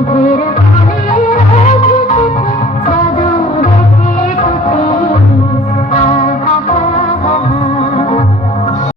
Thank mm -hmm. you.